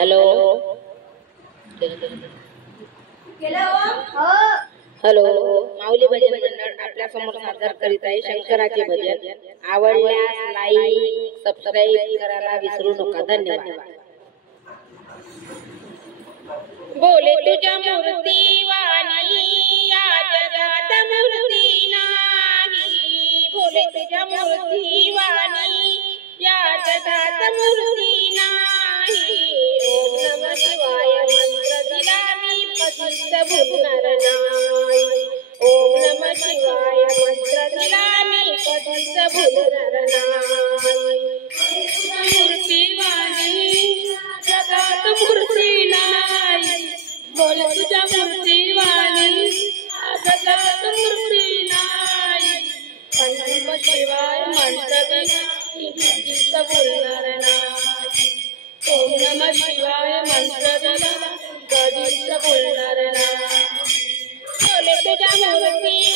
Hello hello माऊली भजन मंडळ आपल्या समोर सादर करीत आहे शंकराचे भजन। आवडल्यास लाईक सबस्क्राईब करायला विसरू नका। धन्यवाद। बोले तुझ्या मूर्ती वाणी या जगात मूर्ती नाही। बोले तुझ्या मूर्ती वाणी या जगात मूर्ती नाही। ओम नमः शिवाय मंत्र दिला मी कधीच भुलणार नाही। ओम नमः शिवाय मंत्र दिला मी कधीच भुलणार नाही। मूर्ती वाणी जगात मूर्ती नाही। बोल तुझ्या मूर्ती वाणी जगात मूर्ती नाही। ओम नमः शिवाय मंत्र दिला मी कधीच भुलणार नाही। ओम नमः शिवाय मंत्र दिला कधीच भुलणार नाही। बोले तुझ्या मूर्ती